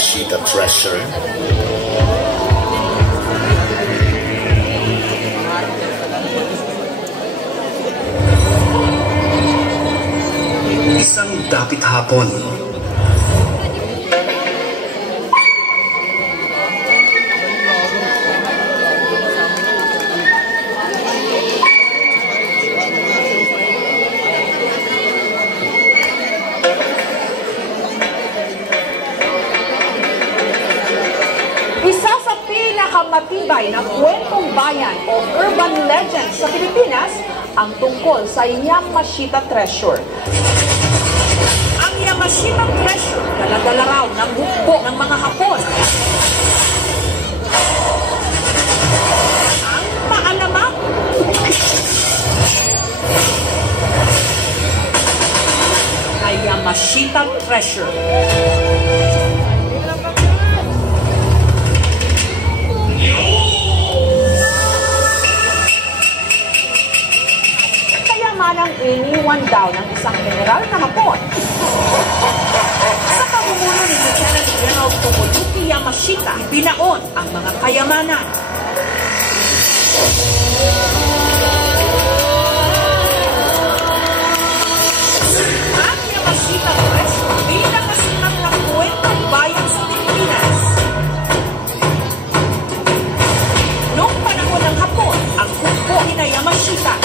Yamashita Treasure. Isang dapit hapon, isa sa pinakamatibay na kwentong bayan o urban legend sa Pilipinas ang tungkol sa Yamashita Treasure. Ang Yamashita Treasure, dala-dala raw ng hukbo ng mga Hapon. Ang maalaman ay Yamashita Treasure. Manang iniwan daw ng isang general na Hapon. Sa pamumuno ni Lieutenant General Tomoyuki Yamashita, binaon ang mga kayamanan. Ang Yamashita Treasure, pinakasikat na kwentong bayan sa Pilipinas. Noong panahon ng Hapon, ang hukbo ni Yamashita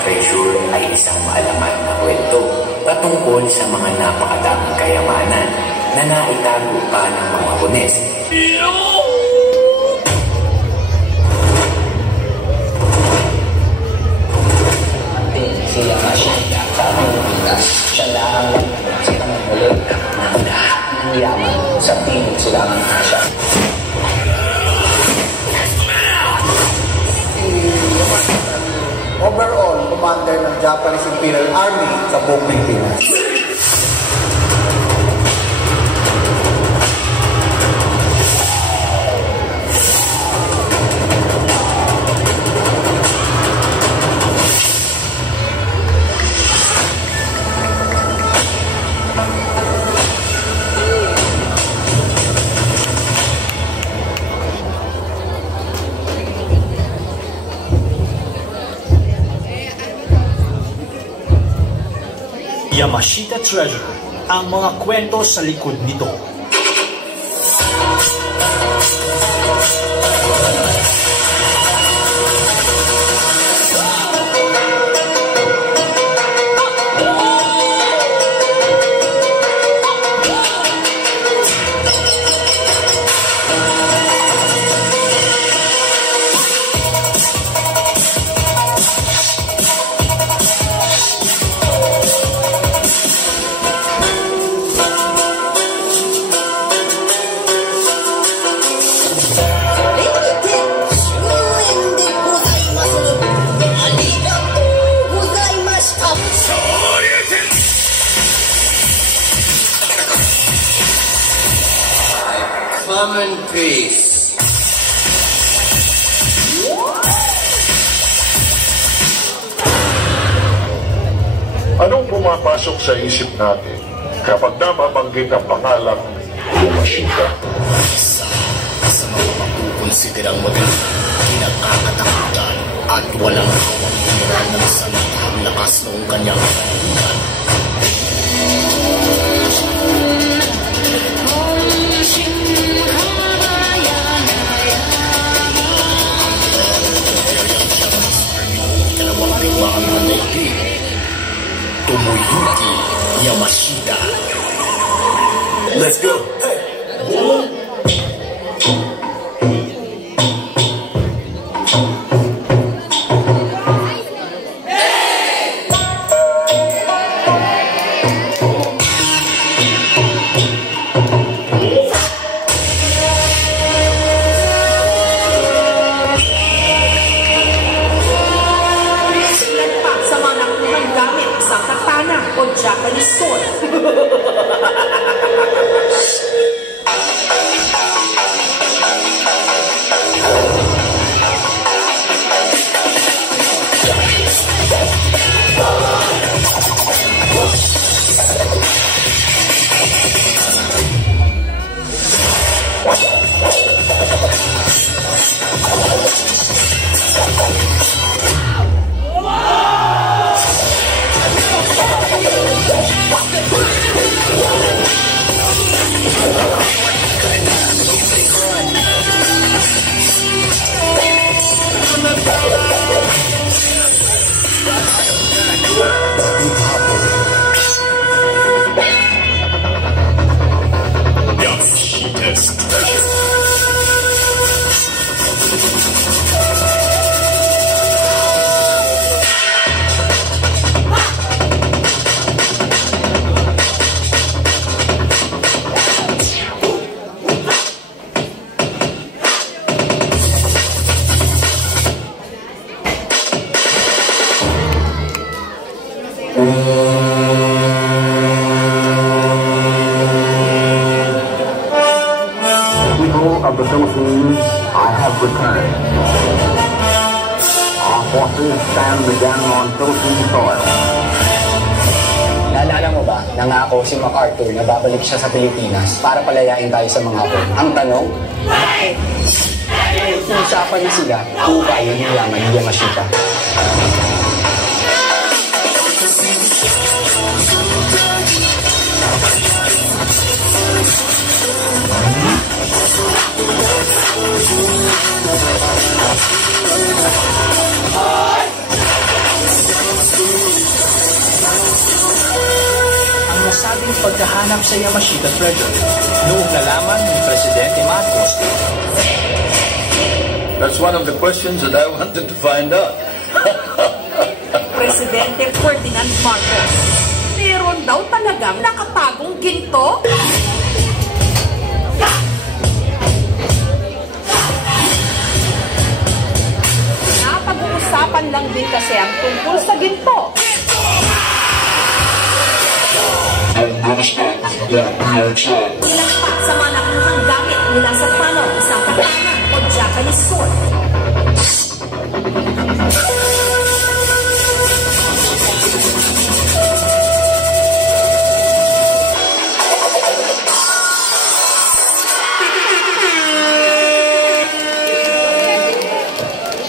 Treasure ay isang maalaman na kwento patungkol sa mga napakadaming kayamanan na naitago pa ng mga Hapones. Si Yamashita sa Pilipinas, siya lang sa pangmulit ng lahat ng yaman sa Timog Silangang Asya. Overall commander ng Japanese Imperial Army sa buong Pilipinas. Yamashita Treasure, ang mga kwento sa likod nito. Common peace. Anong pumapasok sa isip natin kapag nababanggit ang pangalang Yamashita? Sa mga makukonsiderang magaling, kinakakatakutan at walang hawang general ng salitang lakas noong kanyang kapangyarihan. Tomoyuki Yamashita. Let's go! Hey! Japanese sword. return. Our forces stand again on Philippine soil. Naalala mo ba, nangako si MacArthur na babalik siya sa Pilipinas para palayain tayo sa mga Hapon? Ang tanong, bakit? Usapan na sila kung kaya nilaman ni Yamashita. Ang nasabing pagkahanap sa Yamashita Treasure noong nalaman ni Presidente Marcos. That's one of the questions that I wanted to find out. Presidente Ferdinand Marcos, meron daw talagang nakatagong ginto? Napag-uusapan lang din kasi ang tungkol sa ginto. Ilan pa sa mga nakuhang gamit mula sa pano, isang katana o Japanese sword.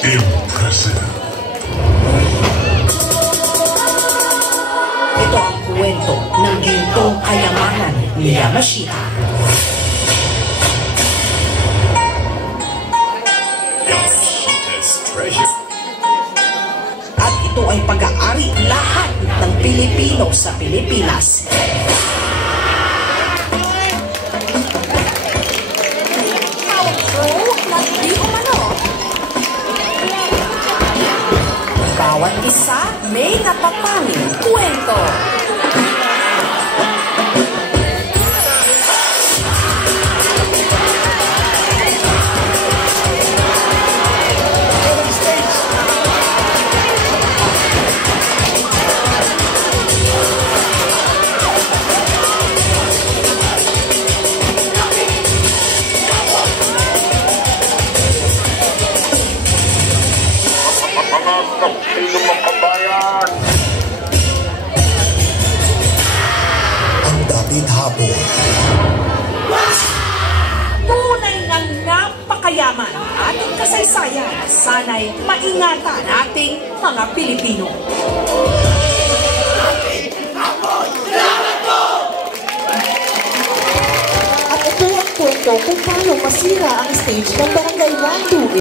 Impressive. Ito ang kwento ng gintong kayamanan ni Yamashita. Yamashita's treasure. At ito ay pag-aari lahat ng Pilipino sa Pilipinas. Bawat isa may natatanging kwento. Ang dating hapon. Tunay ngang napakayaman ating kasaysayan. Sana'y maingatan ating mga Pilipino. At ito ang kwento kung paano masira ang stage ng Barangay 128.